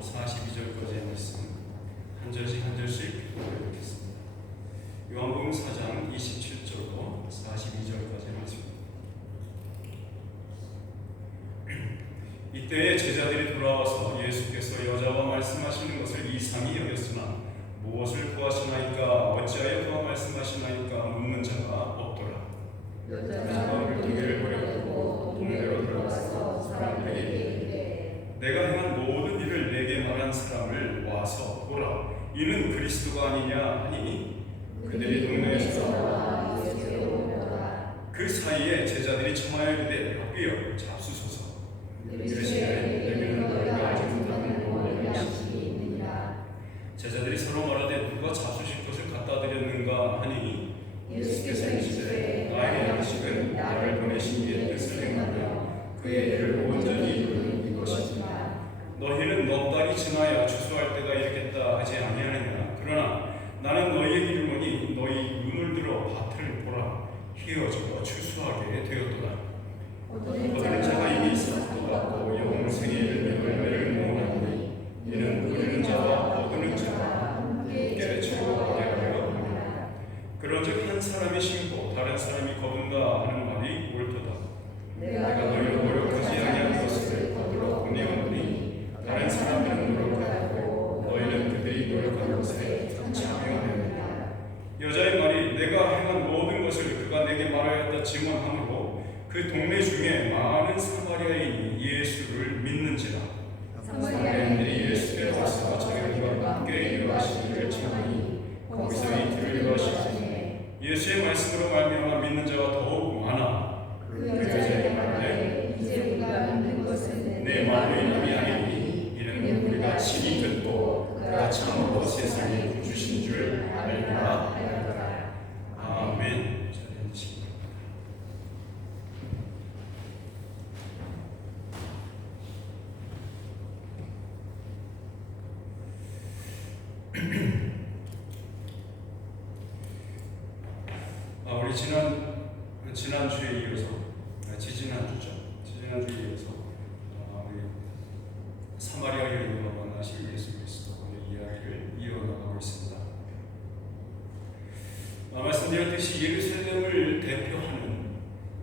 27절부터 42절까지의 말씀 한 절씩 한 절씩 읽어보겠습니다. 요한복음 4장 27절로 42절까지의 말씀입니다. 이때에 제자들이 돌아와서 예수께서 여자와 말씀하시는 것을 이상히 여겼으나 무엇을 구하시나이까 어찌하여 그와 말씀하시나이까 묻는 자가 없더라. 여자가 물동이를 버려두고 동네로 들어가서 사람들에게 이르되 내가 행한 모든 일을 내게 말한 사람을 와서 보라. 이는 그리스도가 아니냐 하니 그들이 동네에서 그 사이에 제자들이 청하여 이르되 rabbi여 잡수소서. 이르시되 너희는 너희가 알지 못하는 모든 양식이 있느니라. 제자들이 서로 말하되 누가 잡수실 것을 갖다 드렸는가 하니 예수께서 이르시되 나의 양식은 나를 보내신 이의 뜻을 행하며 그의 일을 온전히 이루는 이것이니라. 너희는 너 딸이 지나야 추수할 때가 이르겠다 하지 아니하느냐. 그러나 나는 너희에게 이르노니 너희 눈을 들어 밭을 보라. 희어져 추수하게 되었도다. 얻는 자가 이미 싹도 받고 영생의 열매를 모으나니 이는 누리는 자와 얻는 자가 함께 즐거워하게 하려 함이라. 그런즉 한 사람이 심고 다른 사람이 거둔다 하는 말이 옳도다. 내가 너희로 노력하지 아니한 것을 거두러 보내오노니 다른 사람들은 노력하고 너희는 그들이 노력한 것에 참여하느니라. 여자의 말이 내가 행한 모든 것을 그가 내게 말하였다 증언하므로 그 동네 중에 많은 사마리아인이 예수를 믿는지라. 사마리아인들이 예수께 와서 자기들과 함께 일하시기를 청하니 거기서 이틀을 일하시니 예수의 말씀으로 말미암아 믿는 자가 더욱 많아. 그 여자의 말에 이제 우리가 믿는 것은 내 말로 인함이 아니니 이는 우리가 친히 듣고 그가 참으로 세상에 주신 줄 알리라 하였더라. 아멘. 우리 지난주에 이어서 지지난주에 이어서 우리 사마리아 여인과 만나신 예수 그리스도의 이야기를 이어나가고 있습니다. 말씀드렸듯이 예루살렘을 대표하는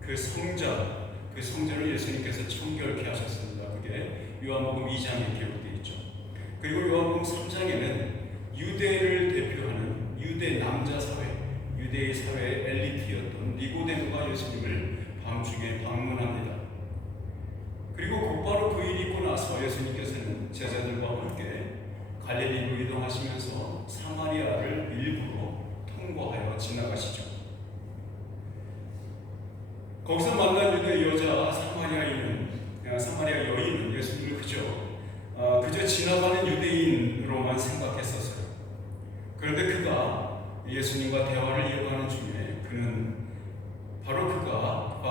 그 성전을 예수님께서 청결케 하셨습니다. 그게 요한복음 2장에 기록되어 있죠. 그리고 요한복음 3장에는 유대를 대표하는 유대 남자 사회, 유대의 사회의 엘리트였던 니고데모가 예수님을 밤중에 방문합니다. 그리고 곧바로 그 일이 있고 나서 예수님께서는 제자들과 함께 갈릴리로 이동하시면서 사마리아를 일부러 통과하여 지나가시죠. 거기서 만난 유대 여자 사마리아 여인은 예수님을 그저 지나가는 유대인으로만 생각했었어요. 그런데 그가 예수님과 대화를 이어가는 중에 그가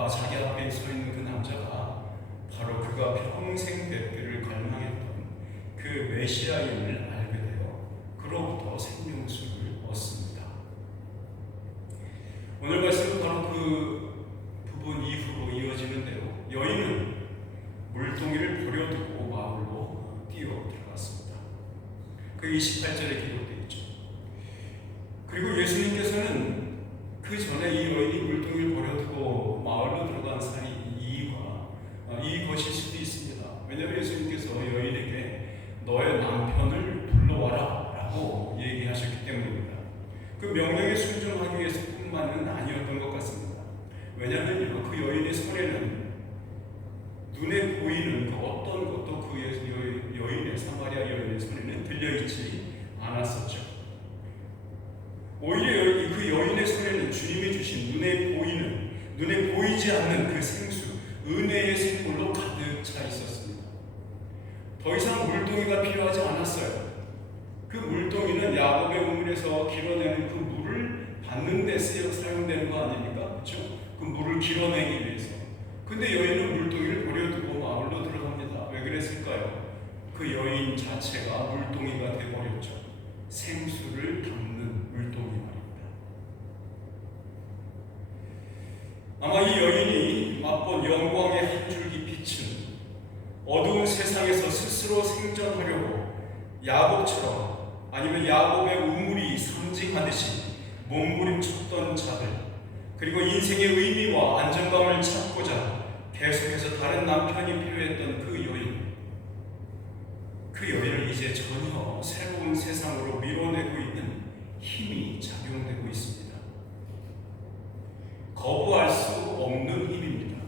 자기 앞에 서 있는 그 남자가 바로 그가 평생 뵙기를 갈망했던 그 메시아임을 알게 되어 그로부터 생명수를 얻습니다. 오늘 말씀은 바로 그 부분 이후로 이어지는데요. 여인은 물동이를 버려두고 마을로 뛰어 들어갔습니다. 그 28절에 기록되어 있죠. 그리고 예수님께서는 그 전에 이 여인이 물동이를 버려두고 마을로 들어간 사이 이것일 수도 있습니다. 왜냐하면 예수님께서 여인에게 너의 남편을 불러와라 라고 얘기하셨기 때문입니다. 그 명령에 순종하기 위해서뿐만은 아니었던 것 같습니다. 왜냐하면 그 여인의 손에는 눈에 보이는 그 어떤 것도 그 여인의 사마리아 여인의 손에는 들려있지 않았었죠. 오히려 그 여인의 손에는 주님이 주신 눈에 보이지 않는 그 생수, 은혜의 샘물로 가득 차 있었습니다. 더 이상 물동이가 필요하지 않았어요. 그 물동이는 야곱의 우물에서 길어내는 그 물을 받는 데 사용되는 거 아닙니까? 그렇죠? 그 물을 길어내기 위해서. 근데 여인은 물동이를 버려두고 마을로 들어갑니다. 왜 그랬을까요? 그 여인 자체가 물동이가 되어버렸죠. 생수를 담는 물동이 말입니다. 아마 이 여인이 맛본 영광의 한 줄기 빛은 어두운 세상에서 스스로 생존하려고 야곱처럼 아니면 야곱의 우물이 상징하듯이 몸부림쳤던 자들, 그리고 인생의 의미와 안정감을 찾고자 계속해서 다른 남편이 필요했던 그 여인을 이제 전혀 새로운 세상으로 밀어내고 있는 힘이 작용되고 있습니다. 거부할 수 없는 힘입니다.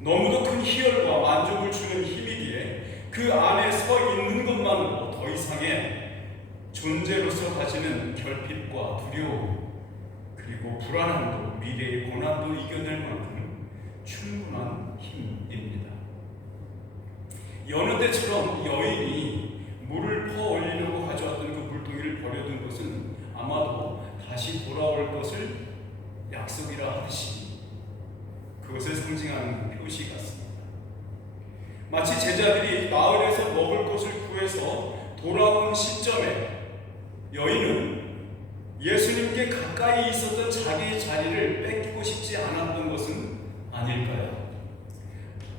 너무도 큰 희열과 만족을 주는 힘이기에 그 안에 서 있는 것만으로 더 이상의 존재로서 가지는 결핍과 두려움, 그리고 불안함도 미래의 고난도 이겨낼 만큼 충분한 힘입니다. 여느 때처럼 여인이 물을 퍼올리려고 가져왔던 그 물동이를 버려둔 것은 아마도 다시 돌아올 것을 약속이라 하듯이 그것을 상징하는 표시 같습니다. 마치 제자들이 마을에서 먹을 것을 구해서 돌아온 시점에 여인은 예수님께 가까이 있었던 자기의 자리를 뺏기고 싶지 않았던 것은 아닐까요?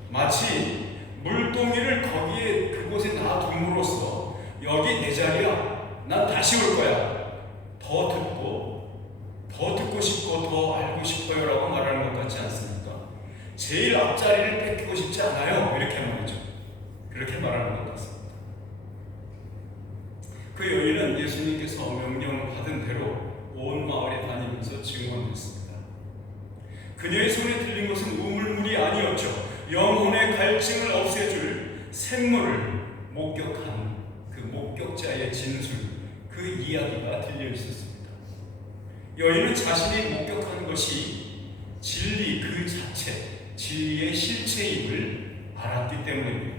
마치 물동이를 그곳에 놔둠으로써 여기 내 자리야, 난 다시 올 거야, 더 듣고 싶고 더 알고 싶어요 라고 말하는 것 같지 않습니까? 제일 앞자리를 뺏기고 싶지 않아요, 이렇게 말이죠. 그렇게 말하는 것 같습니다. 그 여인은 예수님께서 명령을 받은 대로 온 마을에 다니면서 증언했습니다. 그녀의 손에 들린 것은 우물물이 아니었죠. 영혼의 갈증을 없애줄 샘물을 목격한 그 목격자의 진술, 그 이야기가 들려 있었습니다. 여인은 자신이 목격한 것이 진리 그 자체, 진리의 실체임을 알았기 때문입니다.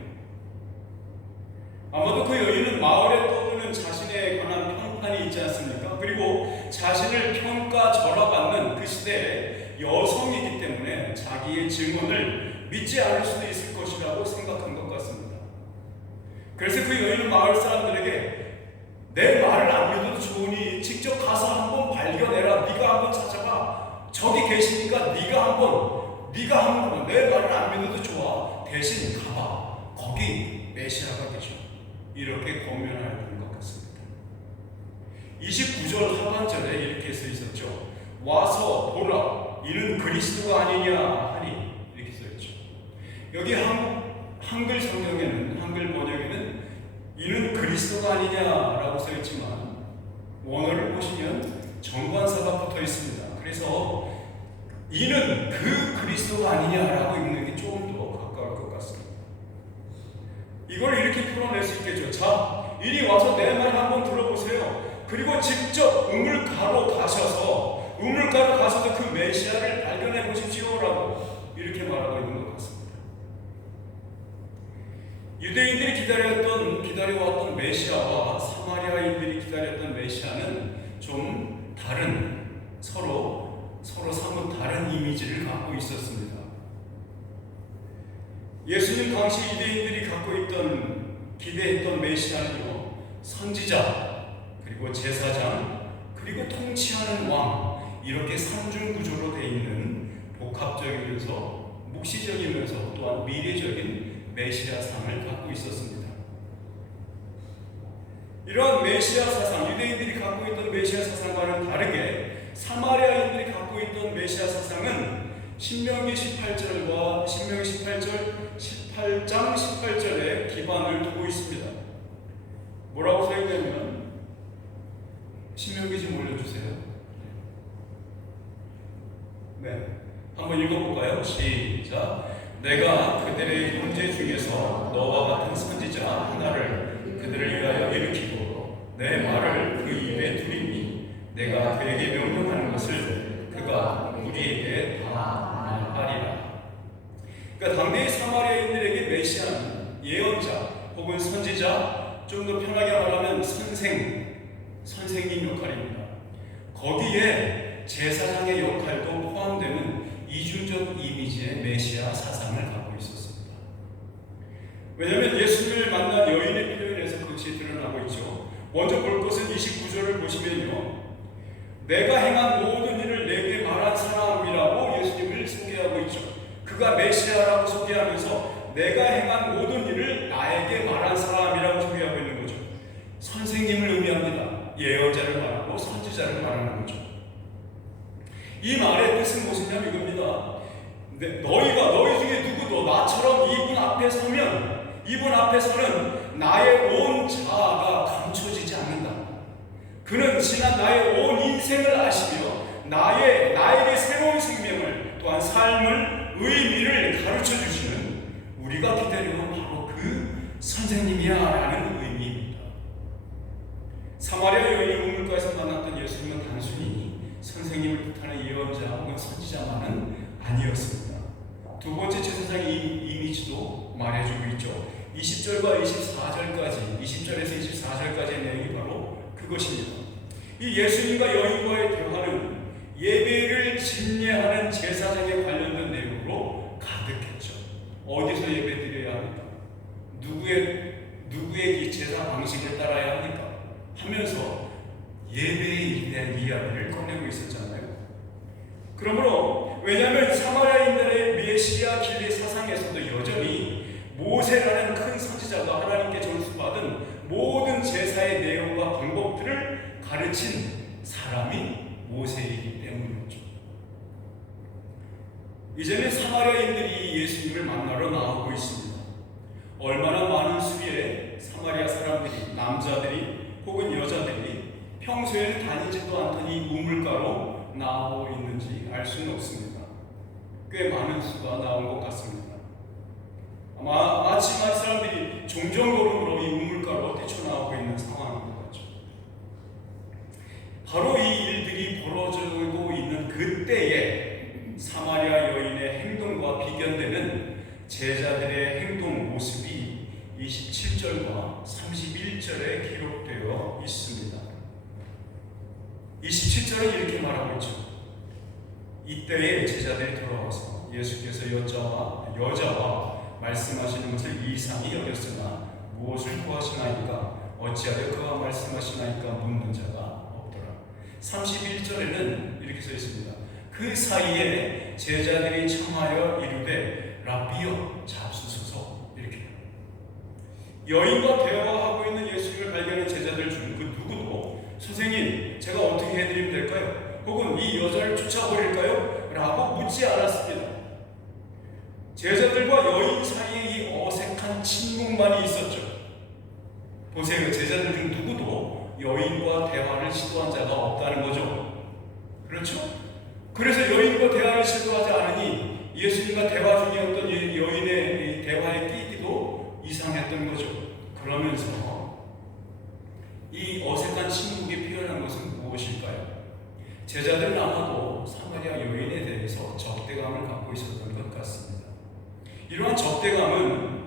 아마도 그 여인은 마을에 떠도는 자신에 관한 평판이 있지 않습니까? 그리고 자신을 평가절하받는 그 시대의 여성이기 때문에 자기의 증언을 믿지 않을 수도 있을 것이라고 생각한 것 같습니다. 그래서 그 여인은 마을 사람들에게 내 말을 안 믿어도 좋으니 직접 가서 한번 발견해라. 네가 한번 찾아봐. 저기 계시니까 네가 한번 내 말을 안 믿어도 좋아. 대신 가봐. 거기 메시아가 계셔. 이렇게 권면하는 것 같습니다. 29절 하반절에 이렇게 써 있었죠. 와서 보라. 이는 그리스도가 아니냐 하니, 이렇게 써 있죠. 여기 한글 성경에는, 한글 번역에는 이는 그리스도가 아니냐라고 써 있지만 원어를 보시면 정관사가 붙어 있습니다. 그래서 이는 그 그리스도가 아니냐라고 읽는 게 조금 더 가까울 것 같습니다. 이걸 이렇게 풀어낼 수 있겠죠. 자, 이리 와서 내 말 한번 들어보세요. 그리고 직접 우물가로 가셔서 그 메시아를 발견해 보십시오라고 이렇게 말하고 있는 것 같습니다. 유대인들이 기다려왔던 메시아와 사마리아인들이 기다렸던 메시아는 좀 다른, 서로 사뭇 다른 이미지를 갖고 있었습니다. 예수님 당시 유대인들이 기대했던 메시아는요, 선지자, 그리고 제사장, 그리고 통치하는 왕, 이렇게 삼중 구조로 되어 있는 복합적이면서 묵시적이면서 또한 미래적인 메시아상을 갖고 있었습니다. 이러한 메시아 사상, 유대인들이 갖고 있던 메시아 사상과는 다르게 사마리아인들이 갖고 있던 메시아 사상은 신명기 18장 18절에 기반을 두고 있습니다. 뭐라고 써 있냐면, 신명기 좀 올려주세요. 네, 한번 읽어볼까요? 시작. 내가 그들의 형제 중에서 너와 같은 선지자 하나를 그들을 위하여 일으키고 내 말을 그 입에 두리니 내가 그에게 명령하는 것을 그가 우리에게 다 말하리라. 그러니까 당대의 사마리아인들에게 메시아는 예언자 혹은 선지자, 좀 더 편하게 말하면 선생님 역할입니다. 거기에 제사장의 역할도 포함되는 이중적 이미지의 메시아 사상을 갖고 있었습니다. 왜냐하면 예수님을 만난 여인의 표현에서 그것이 드러나고 있죠. 먼저 볼 것은 29절을 보시면요, 내가 행한 모든 일을 내게 말한 사람이라고 예수님을 소개하고 있죠. 그가 메시아라고 소개하면서 내가 행한 모든 일을 나에게 말한 사람이라고 소개하고 있는 거죠. 선생님을 의미합니다. 예언자를 말하고 선지자를 말하는 거죠. 이 말의 뜻은 무엇이냐면 이겁니다. 너희 중에 누구도 나처럼 이분 앞에 서면 이분 앞에 서는 나의 온 자아가 감춰지지 않는다. 그는 지난 나의 온 인생을 아시며 나에게 새로운 생명을 또한 삶을 의미를 가르쳐 주시는 우리가 기다리는 바로 그 선생님이야 라는 의미입니다. 사마리아 여인이 우물가에서 만났던 예수님은 단순히 선생님을 뜻하는 예언자 혹은 선지자만은 아니었습니다. 두 번째 제사장의 이미지도 말해주고 있죠. 20절과 24절까지 20절에서 24절까지의 내용이 바로 그것입니다. 이 예수님과 여인과의 대화는 예배를 집례하는 제사장에 관련된 내용으로 가득했죠. 어디서 예배 드려야 합니까? 누구의 이 제사 방식을 따라야 합니까? 하면서 예배에 대한 이야기를 꺼내고 있었잖아요. 그러므로 왜냐하면 사마리아인들의 메시아 길리 사상에서도 여전히 모세라는 큰 선지자가 하나님께 전수받은 모든 제사의 내용과 방법들을 가르친 사람이 모세이기 때문이었죠. 이제는 사마리아인들이 예수님을 만나러 나오고 있습니다. 얼마나 많은 수의 사마리아 사람들이, 남자들이 혹은 여자들이 평소에는 다니지도 않던 이 우물가로 나오고 있는지 알 수는 없습니다. 꽤 많은 수가 나온 것 같습니다. 아마 마치 사람들이 종종걸음으로 이 우물가로 뛰쳐나오고 있는 상황인 것 같죠. 바로 이 일들이 벌어지고 있는 그때에 사마리아 여인의 행동과 비견되는 제자들의 행동 모습이 27절과 31절에 기록되어 있습니다. 27절은 이렇게 말하고 있죠. 이때에 제자들이 돌아와서 예수께서 여자와 말씀하시는 것을 이상히 여겼으나 무엇을 구하시나이까 어찌하여 그와 말씀하시나이까 묻는 자가 없더라. 31절에는 이렇게 써 있습니다. 그 사이에 제자들이 청하여 이르되 라비여 잡수소서. 이렇게 여인과 대화하고 있는 예수님을 발견한 제자들 중 그 누구도 선생님 제가 어떻게 해드리면 될까요? 혹은 이 여자를 쫓아버릴까요? 라고 묻지 않았습니다. 제자들과 여인 사이에 이 어색한 침묵만이 있었죠. 보세요. 제자들 중 누구도 여인과 대화를 시도한 자가 없다는 거죠. 그렇죠? 그래서 여인과 대화를 시도하지 않으니 예수님과 대화 중이었던 여인의 대화에 끼기도 이상했던 거죠. 그러면서 이 어색한 침묵이 피어난 것은 무엇일까요? 제자들은 아마도 사마리아 여인에 대해서 적대감을 갖고 있었던 것 같습니다. 이러한 적대감은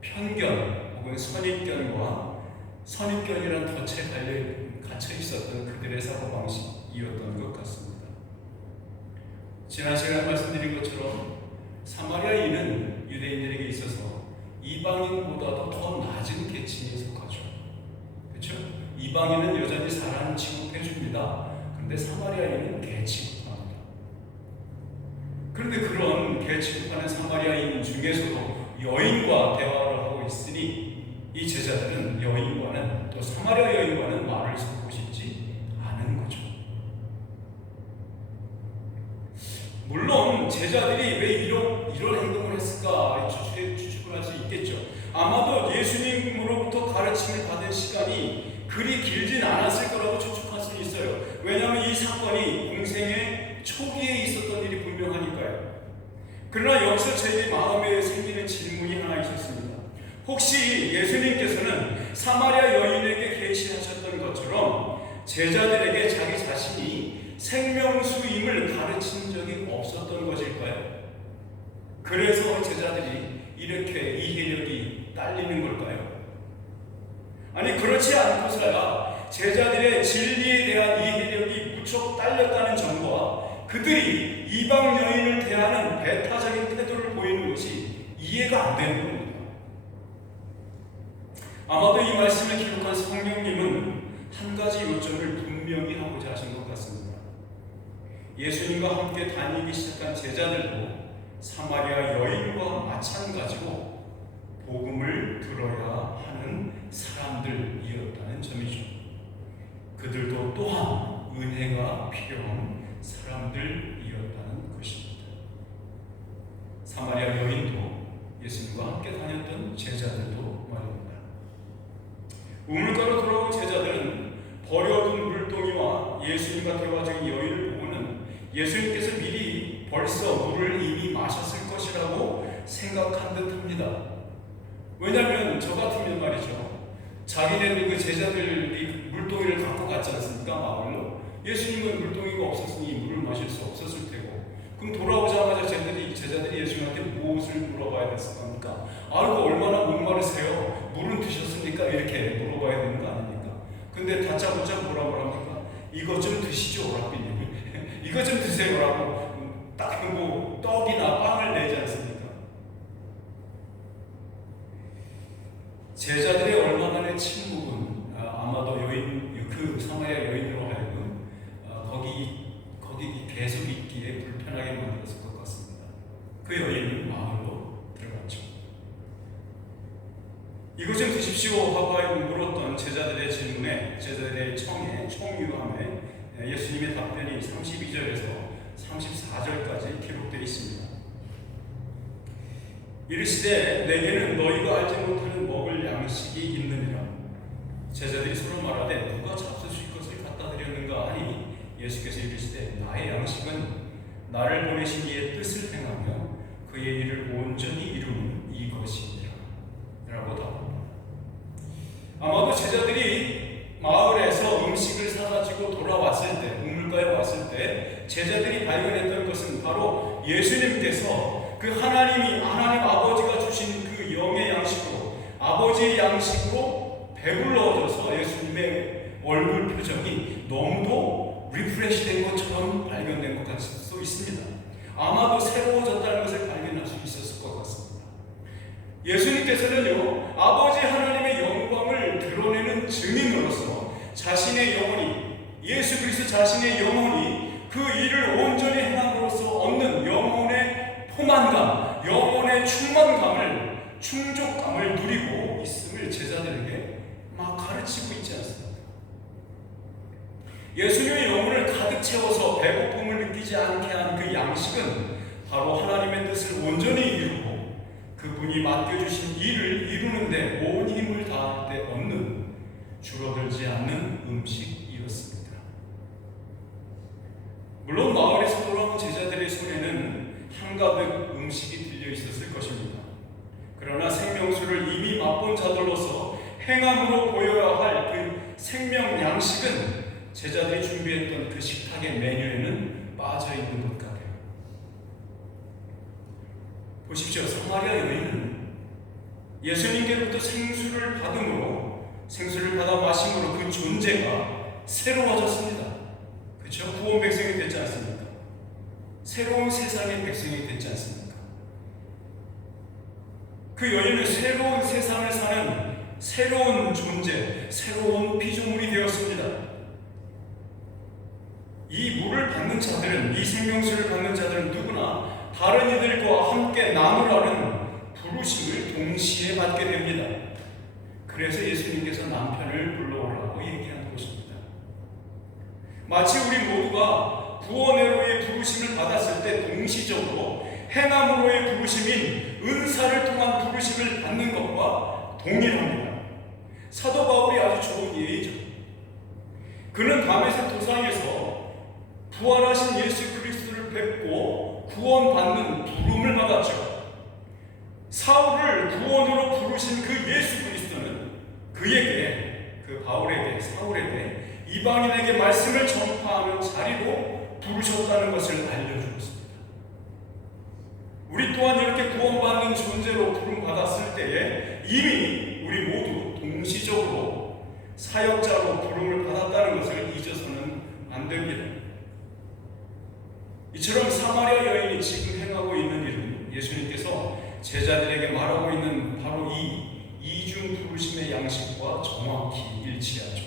편견 혹은 선입견이란 덫에 갇혀 있었던 그들의 사고방식이었던 것 같습니다. 지난 시간에 말씀드린 것처럼 사마리아인은 유대인들에게 있어서 이방인보다도 더 낮은 계층에 속하죠. 그렇죠? 이방인은 여전히 사람 취급해줍니다. 그런데 사마리아인은 개 취급합니다. 그런데 그런 개 취급하는 사마리아인 중에서도 여인과 대화를 하고 있으니 이 제자들은 여인과는 또 사마리아 여인과는 말을 섞고 싶지 않은 거죠. 물론 제자들이 왜 이런 행동을 했을까 추측을 할 수 있겠죠. 아마도 예수님으로부터 가르침을 받은 시간이 그리 길진 않았을 거라고 추측할 수 있어요. 왜냐하면 이 사건이 공생의 초기에 있었던 일이 분명하니까요. 그러나 여기서 제 마음에 생기는 질문이 하나 있었습니다. 혹시 예수님께서는 사마리아 여인에게 계시하셨던 것처럼 제자들에게 자기 자신이 생명수임을 가르친 적이 없었던 것일까요? 그래서 제자들이 이렇게 이해력이 딸리는 걸까요? 아니 그렇지 않고서야 제자들의 진리에 대한 이해력이 무척 딸렸다는 점과 그들이 이방 여인을 대하는 배타적인 태도를 보이는 것이 이해가 안 되는 겁니다. 아마도 이 말씀을 기록한 성령님은 한 가지 요점을 분명히 하고자 하신 것 같습니다. 예수님과 함께 다니기 시작한 제자들도 사마리아 여인과 마찬가지로 복음을 들어야 하는 사람들이었다는 점이죠. 그들도 또한 은혜가 필요한 사람들이었다는 것입니다. 사마리아 여인도 예수님과 함께 다녔던 제자들도 말입니다. 우물가로 돌아온 제자들은 버려둔 물동이와 예수님과 대화 중인 여인을 보고는 예수님께서 미리 벌써 물을 이미 마셨을 것이라고 생각한 듯합니다. 왜냐하면 저 같으면 말이죠, 자기네들 그 제자들이 물동이를 갖고 갔지 않습니까? 마을로. 예수님은 물동이가 없었으니 물을 마실 수 없었을 테고, 그럼 돌아오자마자 제자들이 예수님한테 무엇을 물어봐야 됐을 겁니까? 아이고 얼마나 목마르세요? 물은 드셨습니까? 이렇게 물어봐야 되는 거 아닙니까? 근데 다짜고짜 뭐라고 합니까? 이것 좀 드시죠, 랍비님. 이것 좀 드세요라고 딱 뭐 떡이나 빵을 내지 않습니까? 제자들의 얼마만의 침묵은 아마도 그 사마리아 여인으로 하여금 거기 계속 있기에 불편하게 만들었을 것 같습니다. 그 여인은 마을로 들어갔죠. 이것 좀 드십시오 하고 물었던 제자들의 질문에, 제자들의 청유함에 예수님의 답변이 32절에서 34절까지 기록되어 있습니다. 이르시되 내게는 너희가 알지 못하는 먹을 양식이 있느니라. 제자들이 서로 말하되 누가 잡수실 것을 갖다 드렸는가 하니 예수께서 이르시되 나의 양식은 나를 보내신 이의 뜻을 행하며 그의 일을 온전히 이루는 이것이니라 라고 답합니다. 아마도 제자들이 마을에서 음식을 사가지고 돌아왔을 때, 우물가에 왔을 때 제자들이 발견했던 것은 바로 예수님께서 그 하나님 아버지가 주신 그 영의 양식으로, 아버지의 양식으로 배불러져서 예수님의 얼굴 표정이 너무도 리프레시된 것처럼 발견된 것 같을 수 있습니다. 아마도 새로워졌다는 것을 발견할 수 있었을 것 같습니다. 예수님께서는요, 아버지 하나님의 영광을 드러내는 증인으로서 자신의 영혼이, 예수 그리스도 자신의 영혼이 그 일을 온전히 행함으로써 얻는 영혼의 포만감, 영혼의 충만감을, 충족감을 누리고 있음을 제자들에게 막 가르치고 있지 않습니까? 예수님의 영혼을 가득 채워서 배고픔을 느끼지 않게 한 그 양식은 바로 하나님의 뜻을 온전히 이루고 그분이 맡겨주신 일을 이루는데 온 힘을 다할 때 얻는, 줄어들지 않는 음식이었습니다. 물론 마을에서 돌아온 제자들의 손에는 한가득 음식이 들려 있었을 것입니다. 그러나 생명수를 이미 맛본 자들로서 행함으로 보여야 할 그 생명 양식은 제자들이 준비했던 그 식탁의 메뉴에는 빠져 있는 것 같아요. 보십시오. 사마리아 여인은 예수님께로부터 생수를 받음으로, 생수를 받아 마심으로 그 존재가 새로워졌습니다. 그렇죠? 구원 백성이 됐지 않습니까? 새로운 세상의 백성이 됐지 않습니까? 그 여인은 새로운 세상을 사는 새로운 존재, 새로운 피조물이 되었습니다. 이 물을 받는 자들은, 이 생명수를 받는 자들은 누구나 다른 이들과 함께 나누라는 부르심을 동시에 받게 됩니다. 그래서 예수님께서 남편을 불러오라고 얘기한 것입니다. 마치 우리 모두가 구원으로의 부르심을 받았을 때 동시적으로 행함으로의 부르심인 은사를 통한 부르심을 받는 것과 동일합니다. 사도 바울이 아주 좋은 예이죠. 그는 다메섹 도상에서 부활하신 예수 그리스도를 뵙고 구원받는 부름을 받았죠. 사울을 구원으로 부르신 그 예수 그리스도는 그에게, 그 바울에게, 사울에게 이방인에게 말씀을 전파하는 자리로 부르셨다는 것을 알려주었습니다. 우리 또한 이렇게 구원받는 존재로 부름받았을 때에 이미 우리 모두 동시적으로 사역자로 부름을 받았다는 것을 잊어서는 안 됩니다. 이처럼 사마리아 여인이 지금 행하고 있는 일은 예수님께서 제자들에게 말하고 있는 바로 이 이중 부르심의 양식과 정확히 일치하죠.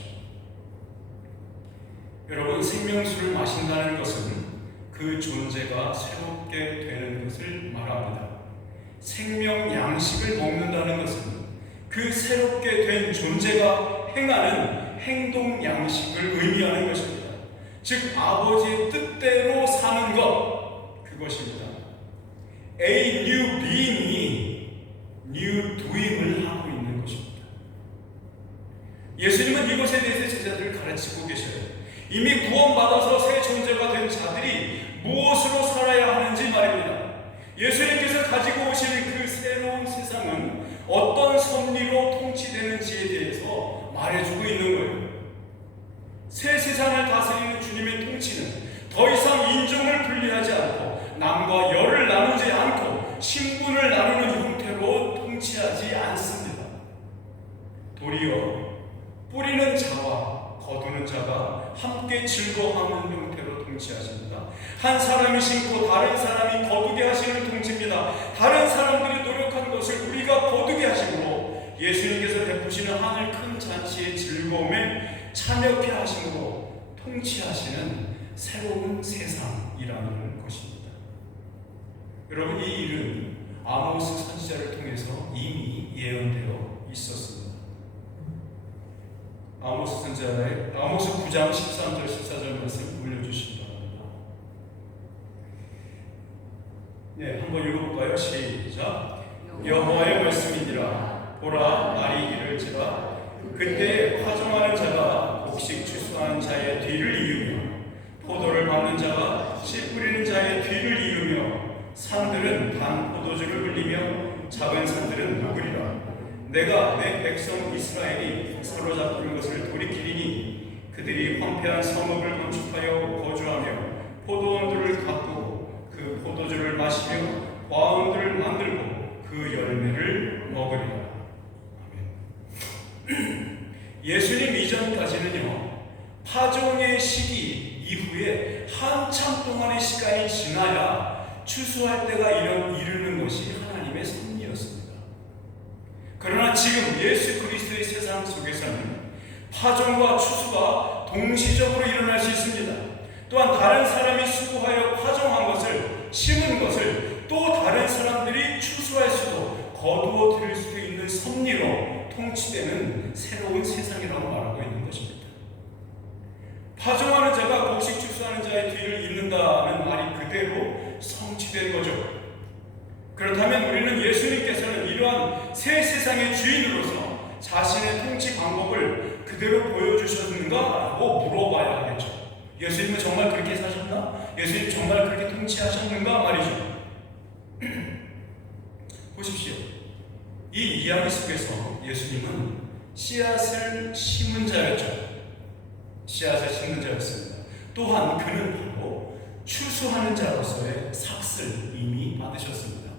여러분, 생명수를 마신다는 것은 그 존재가 새롭게 되는 것을 말합니다. 생명 양식을 먹는다는 것은 그 새롭게 된 존재가 행하는 행동 양식을 의미하는 것입니다. 즉 아버지의 뜻대로 사는 것, 그것입니다. A new being이 new doing을 하고 있는 것입니다. 예수님은 이것에 대해서 제자들을 가르치고 계셔요. 이미 구원받아서 새 존재가 된 자들이 무엇으로 살아야 하는지 말입니다. 예수님께서 가지고 오시는 그 새로운 세상은 어떤 섭리로 통치되는지에 대해서 말해주고 있는 거예요. 새 세상을 다스리는 주님의 통치는 더 이상 인종을 분리하지 않고 남과 여를 나누지 않고 신분을 나누는 형태로 통치하지 않습니다. 도리어 뿌리는 자와 거두는 자가 함께 즐거워하는 형태로 통치하십니다. 한 사람이 심고 다른 사람이 거두게 하시는 통치입니다. 다른 사람들이 노력한 것을 우리가 거두게 하심으로 예수님께서 베푸시는 하늘 큰 잔치의 즐거움에 참여케 하심으로 통치하시는 새로운 세상이라는 것입니다. 여러분, 이 일은 아모스 선지자를 통해서 이미 예언되어 있었습니다. 아모스 선지자의 아모스 9장 13절 14절 말씀 올려주시기 바랍니다. 네, 한번 읽어볼까요? 시작. 여호와의 말씀이니라. 보라, 날이 이를지라. 그때 파종하는 자가 곡식 추수하는 자의 뒤를 이으며 포도를 밟는 자가 씨 뿌리는 자의 뒤를 이으며 산들은 단 포도주를 흘리며 작은 산들은 녹으리라. 내가 내 백성 이스라엘이 사로잡힌 것을 돌이키리니 그들이 황폐한 성읍을 건축하여 거주하며 포도원들을 가꾸고 그 포도주를 마시며 과원들을 만들고 그 열매를 먹으리라. 아멘. 예수님 이전까지는요, 파종의 시기 이후에 한참 동안의 시간이 지나야 추수할 때가 이르는 것이 하나님의 섭리였습니다. 그러나 지금 예수 그리스도의 세상 속에서는 파종과 추수가 동시적으로 일어날 수 있습니다. 또한 다른 사람이 수고하여 파종한 것을, 심은 것을 또 다른 사람들이 추수할 수도 거두어 들일 수도 있는 섭리로 통치되는 새로운 세상이라고 말하고 있는 것입니다. 파종하는 자가 곡식 추수하는 자의 뒤를 잇는다는 말이 그대로 성취된 거죠. 그렇다면 우리는 예수님께서는 이러한 새 세상의 주인으로서 자신의 통치 방법을 그대로 보여주셨는가? 라고 물어봐야 하겠죠. 예수님은 정말 그렇게 사셨나? 예수님 정말 그렇게 통치하셨는가? 말이죠. 보십시오. 이 이야기 속에서 예수님은 씨앗을 심은 자였죠. 씨앗을 심는 자였습니다. 또한 그는 바로 추수하는 자로서의 삭을 이미 받으셨습니다.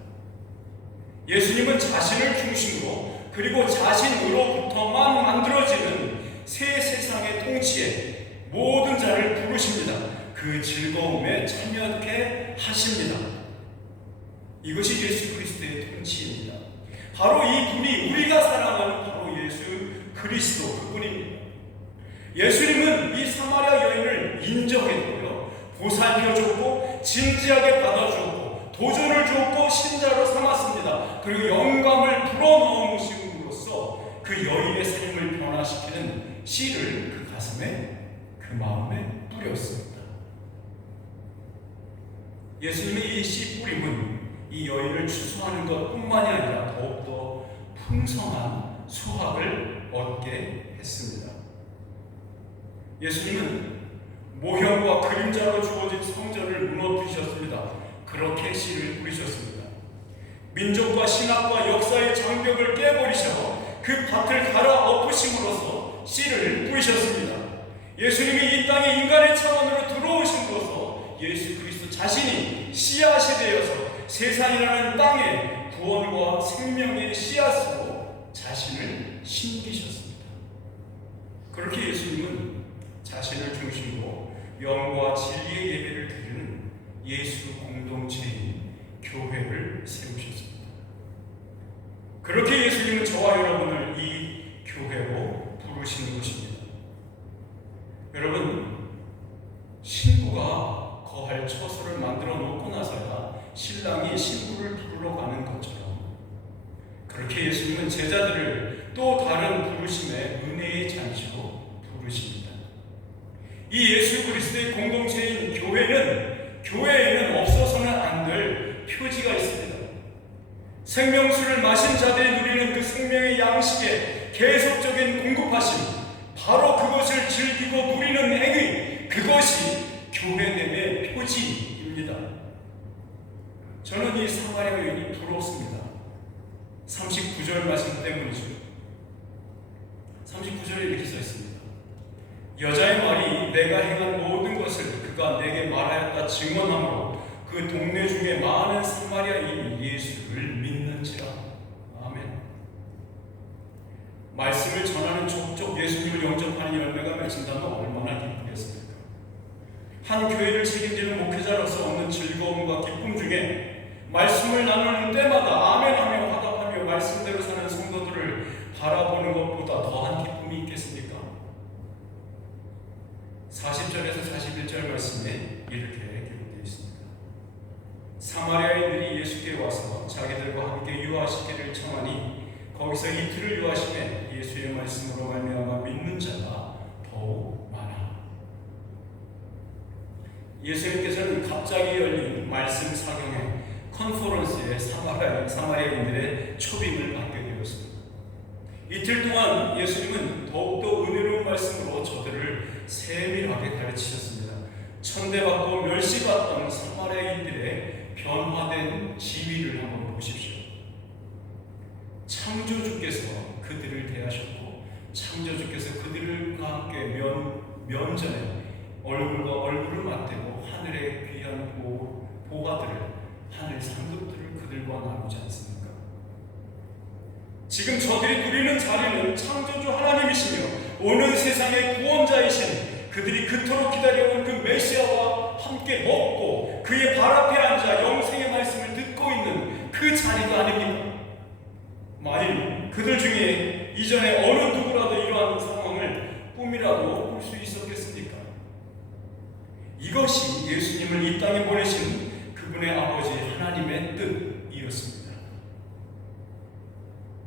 예수님은 자신을 중심으로 그리고 자신으로부터만 만들어지는 새 세상의 통치에 모든 자를 부르십니다. 그 즐거움에 참여하게 하십니다. 이것이 예수 그리스도의 통치입니다. 바로 이 분이 우리가 사랑하는 바로 예수 그리스도 그분입니다. 예수님은 이 사마리아 여인을 인정했고요, 보살펴줬고 진지하게 받아주었고 도전을 주었고 신자로 삼았습니다. 그리고 영감을 불어넣으심으로써 그 여인의 삶을 변화시키는 씨를 그 가슴에, 그 마음에 뿌렸습니다. 예수님의 이 씨 뿌림은 이 여인을 추수하는 것뿐만이 아니라 더욱더 풍성한 수확을 얻게 했습니다. 예수님은 모형과 그림자로 주어진 성전을 무너뜨리셨습니다. 그렇게 씨를 뿌리셨습니다. 민족과 신학과 역사의 장벽을 깨버리셔 그 밭을 갈아 엎으심으로써 씨를 뿌리셨습니다. 예수님이 이 땅에 인간의 차원으로 들어오심으로써 예수 그리스도 자신이 씨앗이 되어서 세상이라는 땅에 구원과 생명의 씨앗으로 자신을 심기셨습니다. 그렇게 예수님은 자신을 중심으로 영과 진리의 예배를 드리는 예수 공동체인 교회를 세우셨습니다. 그렇게 예수님은 저와 여러분을 이 교회로 부르시는 것입니다. 여러분, 신부가 거할 처소를 만들어 놓고 나서야 신랑이 신부를 부르러 가는 것처럼 이 예수 그리스도의 공동체인 교회에는 없어서는 안 될 표지가 있습니다. 생명수를 마신 자들이 누리는 그 생명의 양식의 계속적인 공급하심, 바로 그것을 즐기고 누리는 행위, 그것이 교회됨의 표지입니다. 저는 이 사마리아 여인이 부럽습니다. 39절 말씀 때문이죠. 39절에 이렇게 써 있습니다. 여자의 말이 내가 행한 모든 것을 그가 내게 말하였다 증언하므로 그 동네 중에 많은 사마리아인이 예수를 믿는지라. 아멘. 말씀을 전하는 족족 예수님을 영접하는 열매가 맺힌다면 얼마나 기쁘겠습니까? 한 교회를 책임지는 목회자로서 얻는 즐거움과 기쁨 중에 말씀을 나누는 때마다 아멘하며 화답하며 말씀대로 사는 성도들을 바라보는 것보다 더한 기쁨이 있겠습니까? 40절에서 41절 말씀에 이렇게 기록되어 있습니다. 사마리아인들이 예수께 와서 자기들과 함께 유하시기를 청하니 거기서 이틀을 유하심에 예수의 말씀으로 말미암아 믿는 자가 더욱 많아. 예수님께서는 갑자기 열린 말씀 사경회 컨퍼런스에 사마리아인들의 초빙을 받게 되었습니다. 이틀 동안 예수님은 더욱더 은혜로운 말씀으로 저들을 세밀하게 가르치셨습니다. 천대받고 멸시받던 사마리아인들의 변화된 지위를 한번 보십시오. 창조주께서 그들을 대하셨고 창조주께서 그들과 함께 면전에 얼굴과 얼굴을 맞대고 하늘의 귀한 보화들을 하늘 상급들을 그들과 나누지 않습니까? 지금 저들이 누리는 자리는 창조주 하나님이시며 오는 세상의 구원자이신 그들이 그토록 기다려온 그 메시아와 함께 먹고 그의 발 앞에 앉아 영생의 말씀을 듣고 있는 그 자리가 아닙니까? 만일 그들 중에 이전에 어느 누구라도 이러한 상황을 꿈이라도 볼 수 있었겠습니까? 이것이 예수님을 이 땅에 보내신 그분의 아버지 하나님의 뜻이었습니다.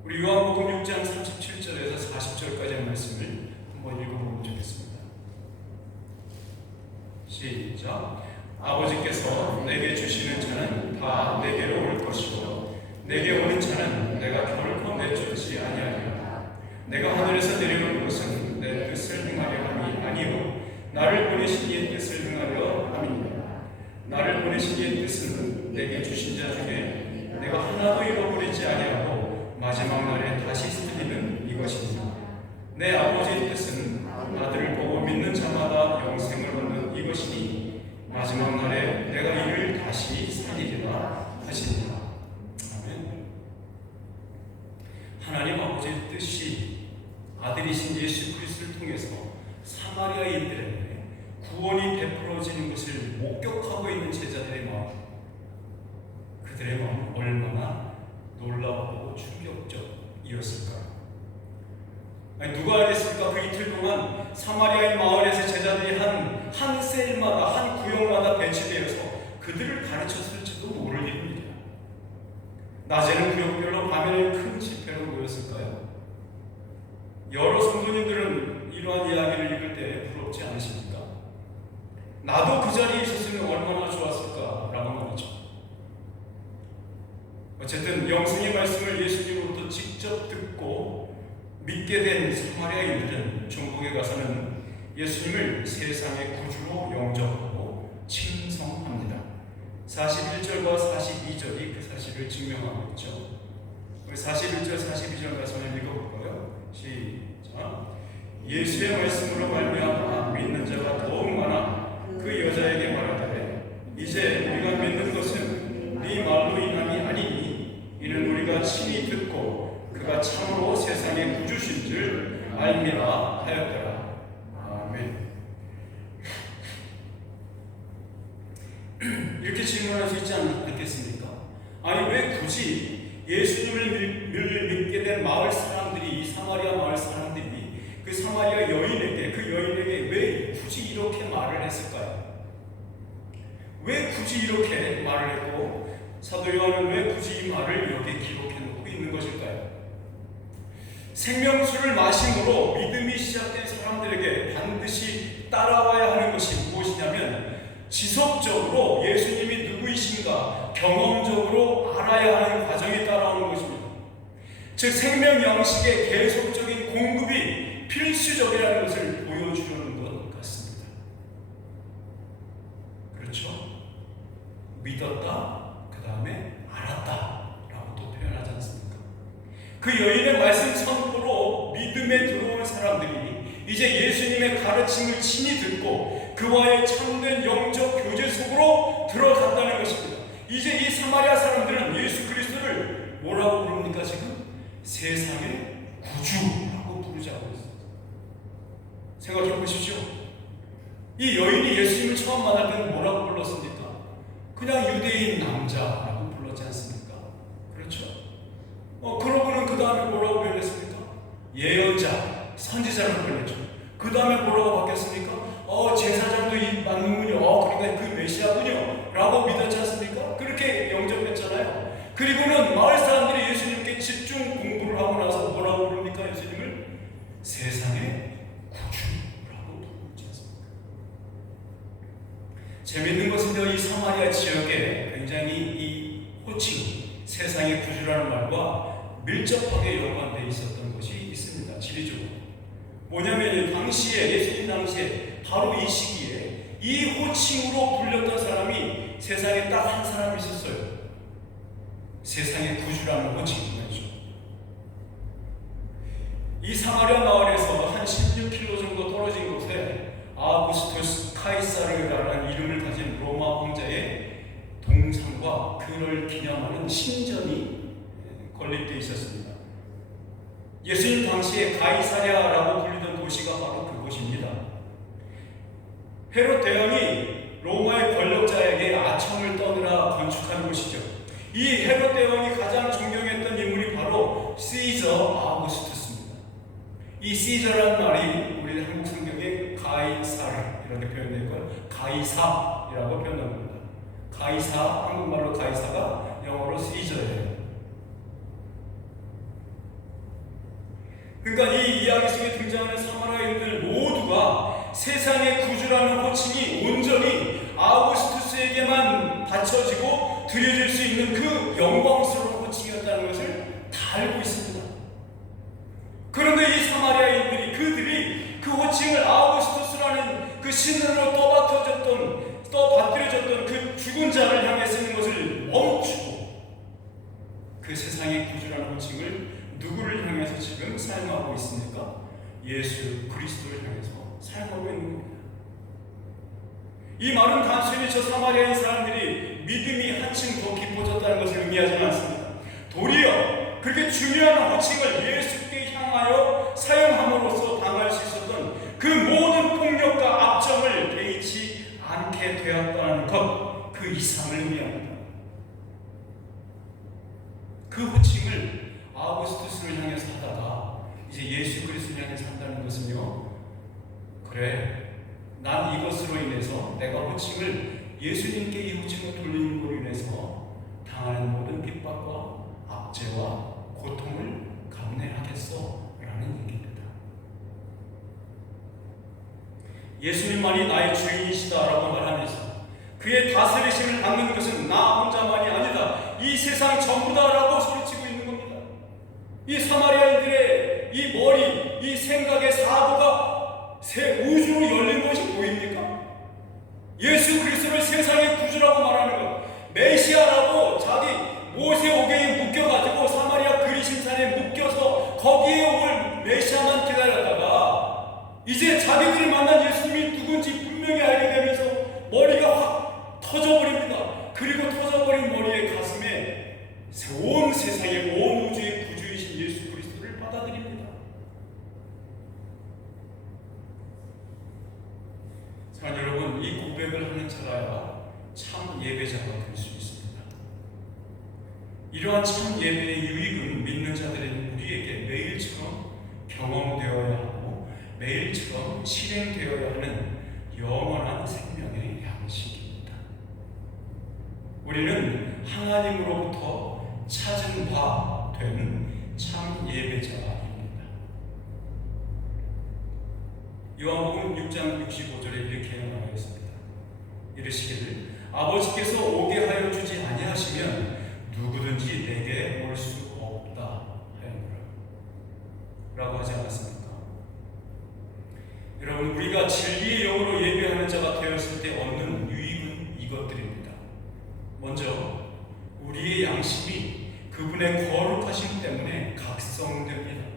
우리 요한복음 6장 37절에서 40절까지의 말씀을 한번 읽어보면 좋겠습니다. 시작. 아버지께서 내게 주시는 자는 다 내게로 올 것이고 내게 오는 자는 내가 결코 내쫓지 아니하리라. 내가 하늘에서 내려온 것은 내 뜻을 행하려 함이 아니요 나를 보내신 이의 뜻을 행하려 함이니라. 나를 보내신 이의 뜻은 내게 주신 자 중에 내가 하나도 잃어버리지 아니하고 마지막 날에 다시 살리는 이것입니다. 내 아버지의 뜻은 아들을 보고 믿는 자마다 영생을 얻는 이것이니 마지막 날에 내가 이를 다시 살리리라 하시니라. 아멘. 하나님 아버지의 뜻이 아들이신 예수 그리스도를 통해서 사마리아인들에게 구원이 베풀어지는 것을 목격하고 있는 제자들의 마음, 그들의 마음은 얼마나 놀랍고 충격적이었을까요? 누가 알겠습니까? 그 이틀 동안 사마리아인 마을에서 제자들이 한 셀마다 한 구역마다 배치되어서 그들을 가르쳤을지도 모를 일입니다. 낮에는 구역별로 밤에는 큰 집회로 모였을까요? 여러 성도님들은 이러한 이야기를 읽을 때 부럽지 않으십니까? 나도 그 자리에 있었으면 얼마나 좋았을까라고 말이죠. 어쨌든 영생의 말씀을 예수님으로부터 직접 듣고 믿게 된 사마리아인들은 종국에 가서는 예수님을 세상의 구주로 영접하고 칭송합니다. 41절과 42절이 그 사실을 증명하고 있죠. 41절, 42절 말씀을 읽어볼까요? 시작. 예수의 말씀으로 말미암아 믿는 자가 더욱 많아 그 여자에게 말하되 이제 우리가 믿는 것은 네 말로 인함이 아니니 이는 우리가 친히 듣고 그가 참으로 세상의 구주신 줄 알미라 하였더라. 아멘. 이렇게 질문할 수 있지 않겠습니까? 아니 왜 굳이 예수님을 믿게 된 마을 사람들이, 사마리아 마을 사람들이 그 사마리아 여인에게, 그 여인에게 왜 굳이 이렇게 말을 했을까요? 왜 굳이 이렇게 말을 했고 사도 요한은 왜 굳이 이 말을 여기에 기록해 놓고 있는 것일까요? 생명수를 마심으로 믿음이 시작된 사람들에게 반드시 따라와야 하는 지속적으로 예수님이 누구이신가 경험적으로 알아야 하는 과정이 따라오는 것입니다. 즉 생명 양식의 계속적인 공급이 필수적이라는 것을 보여주려는 것 같습니다. 그렇죠? 믿었다, 그 다음에 알았다 라고 또 표현하지 않습니까? 그 여인의 말씀 선포로 믿음에 들어오는 사람들이 이제 예수님의 가르침을 친히 듣고 그와의 참된 영적 교제 속으로 들어갔다는 것입니다. 이제 이 사마리아 사람들은 예수 그리스도를 뭐라고 부릅니까? 지금 세상의 구주라고 부르자고 했습니다. 생각해 보십시오. 이 여인이 예수님을 처음 만날 때는 뭐라고 불렀습니까? 그냥 유대인 남자라고 불렀지 않습니까? 그렇죠? 그러고는 그 다음에 뭐라고 변했습니까? 예언자, 선지자로 변했죠. 그 다음에 뭐라고 바뀌었습니까? 제사장도 맞는군요. 그러니까 그 메시아군요. 라고 믿었지 않습니까? 그렇게 영접했잖아요. 그리고는 마을 사람들이 예수님께 집중 공부를 하고 나서 뭐라고 부릅니까? 예수님을 세상의 구주라고 부르지 않습니까? 재밌는 것은요, 이 사마리아 지역에 굉장히 이 호칭, 세상의 구주라는 말과 밀접하게 연관되어 있었던 것이 있습니다. 지리적으로. 뭐냐면 당시에, 예수님 당시에 바로 이 시기에 이 호칭으로 불렸던 사람이 세상에 딱 한 사람이 있었어요. 세상의 구주라는 호칭이죠. 이 사마리아 마을에서 한 16km 정도 떨어진 곳에 아우구스투스 카이사르라는 이름을 가진 로마 황제의 동상과 그를 기념하는 신전이 건립되어 있었습니다. 예수님 당시에 가이사랴라고 불리던 도시가 바로 그곳입니다. 헤롯 대왕이 로마의 권력자에게 아청을 떠느라 건축한 곳이죠. 이 헤롯 대왕이 가장 존경했던 인물이 바로 시저 아우구스투스입니다. 이 시저라는 말이 우리 한국 성경에 가이사르 이렇게 표현되어 있고요. 가이사이라고 표현합니다. 가이사, 한국말로 가이사가 영어로 시저예요. 그러니까 이 이야기 속에 등장하는 사마리아인들 모두가 세상의 구주라는 호칭이 온전히 아우구스투스에게만 바쳐지고 드려질 수 있는 그 영광스러운 호칭이었다는 것을 다 알고 있습니다. 그런데 이 사마리아인들이 그들이 그 호칭을 아우구스투스라는 그 신으로 떠받들여졌던 그 죽은 자를 향해 쓰는 것을 멈추고 그 세상의 구주라는 호칭을 누구를 향해서 지금 사용하고 있습니까? 예수 그리스도를 향해서 사용하고 있는 겁니다. 이 말은 단순히 저 사마리아인 사람들이 믿음이 한층 더 깊어졌다는 것을 의미하지는 않습니다. 도리어 그렇게 중요한 호칭을 예수께 향하여 사용함으로써 당할 수 있었던 그 모든 폭력과 압정을 개의치 않게 되었다는 것, 그 이상을 의미합니다. 그 호칭을 아우구스투스를 향해서 하다가 이제 예수 그리스도를 향해서 한다는 것은요, 그래, 난 이것으로 인해서 내가 호칭을 예수님께 이 호칭을 돌리는 것으로 인해서 당하는 모든 핍박과 압제와 고통을 감내하겠어 라는 얘기입니다. 예수님만이 나의 주인이시다라고 말하면서 그의 다스리심을 받는 것은 나 혼자만이 아니다, 이 세상 전부다라고 소리치고 있는 겁니다. 이 사마리아인들의 이 머리, 이 생각의 사고가 새 우주로 열린 것이 보입니까? 예수 그리스도를 세상의 구주라고 말하는 것, 메시아라고 자기 모세 오경에 묶여가지고 사마리아 그리심산에 묶여서 거기에 올 메시아만 기다렸다가 이제 자기들이 만난 예수님이 누군지 분명히 알게 되면서 머리가 확 터져버립니다. 그리고 터져버린 머리의 가슴에 온 세상의 온 우주의 구주이신 예수 그리스도를 받아들입니다. 자, 여러분, 이 고백을 하는 자라야 참 예배자가 될 수 있습니다. 이러한 참 예배의 유익은 믿는 자들인 우리에게 매일처럼 경험되어야 하고 매일처럼 실행되어야 하는 영원한 생명의 양식입니다. 우리는 하나님으로부터 찾은 바 된 참 예배자입니다. 요한복음 6장 65절에 이렇게 나와 있습니다. 이르시기를 아버지께서 오게 하여 주지 아니하시면 누구든지 내게 올 수 없다 하였노라 라고 하지 않았습니까? 여러분, 우리가 진리의 영으로 예배하는 자가 되었을 때 얻는 유익은 이것들입니다. 먼저 우리의 양심이 그분의 거룩하심 때문에 각성됩니다.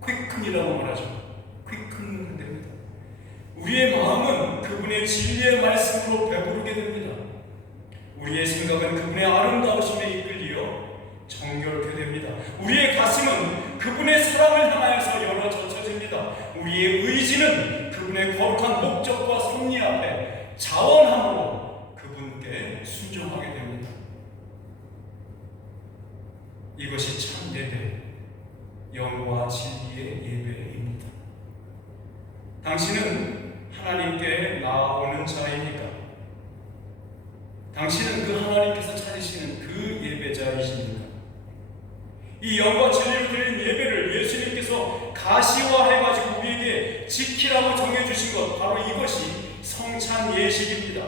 quick이라고 말하죠. quicken 됩니다. 우리의 마음은 그분의 진리의 말씀으로 배부르게 됩니다. 우리의 생각은 그분의 아름다우심에 이끌려 정결케 됩니다. 우리의 가슴은 그분의 사랑을 향하여서 열어 젖혀집니다. 우리의 의지는 그분의 거룩한 목적과 섭리 앞에 자원함으로 그분께 순종하게 됩니다. 이것이 참 예배, 영과 진리의 예배입니다. 당신은 하나님께 나아오는 자입니까? 당신은 그 하나님께서 찾으시는 그 예배자이십니까? 이 영과 진리로 드리는 예배를 예수님께서 가시화해가지고 우리에게 지키라고 정해주신 것, 바로 이것이 성찬 예식입니다.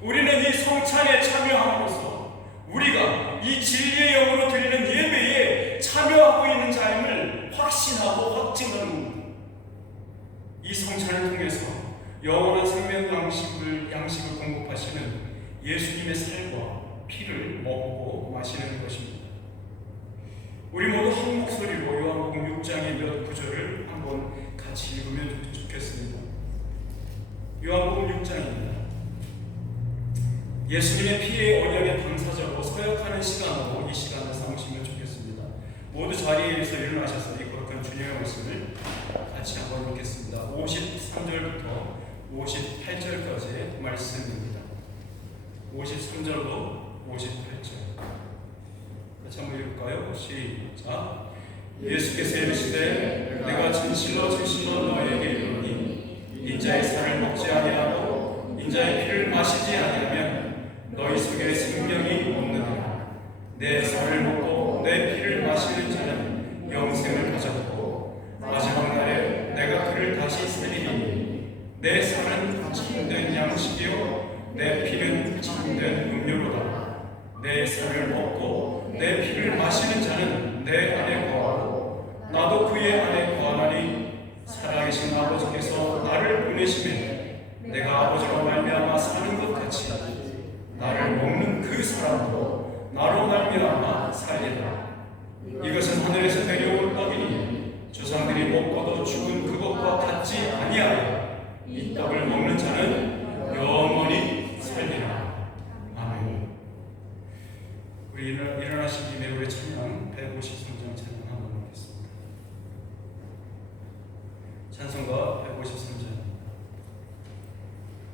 우리는 이 성찬에 참여함으로써 우리가 이 진리의 영으로 드리는 예배에 참여하고 있는 자임을 확신하고 확증하는 이 성찬을 통해서 영원한 생명 양식을 공급하시는 예수님의 살과 피를 먹고 마시는 것입니다. 우리 모두 한 목소리로 요한복음 6장의 몇 구절을 한번 같이 읽으면 좋겠습니다. 요한복음 6장입니다. 예수님의 피의 언약의 당사자로 서약하는 시간으로 이 시간을 삼으시면 좋겠습니다. 모두 자리에서 일어나셔서 이 거룩한 주님의 말씀을 같이 한번 읽겠습니다. 53절부터 58절까지의 말씀입니다. 53절로 58절 같이 한번 읽을까요? 시작. 예수께서 이르시되 내가 진실로 너에게 이르노니 인자의 살을 먹지 아니하고 인자의 피를 마시지 아니하면 너희 속에 생명이 없느니라. 내 살을 먹고 내 피를 마시는 자는 영생을 가졌고 마지막 날에 내가 그를 다시 살리리니 내 살은 참된 양식이요 내 피는 참된 음료로다. 내 살을 먹고 내 피를 마시는 자는 내 안에 거하고 나도 그의 안에 거하나니 살아계신 아버지께서 나를 보내심에 내가 아버지로 말미암아 사는 것 같이 나를 먹는 그 사람도 나로 말미암아 살리라. 이것은 하늘에서 내려온 떡이니 조상들이 먹고도 죽은 그것과 같지 아니하여 이 떡을 먹는 자는 영원히 살리라. 아멘. 우리 일어나신 김에 우리 찬양 153장 찬양 한번 하겠습니다. 찬송가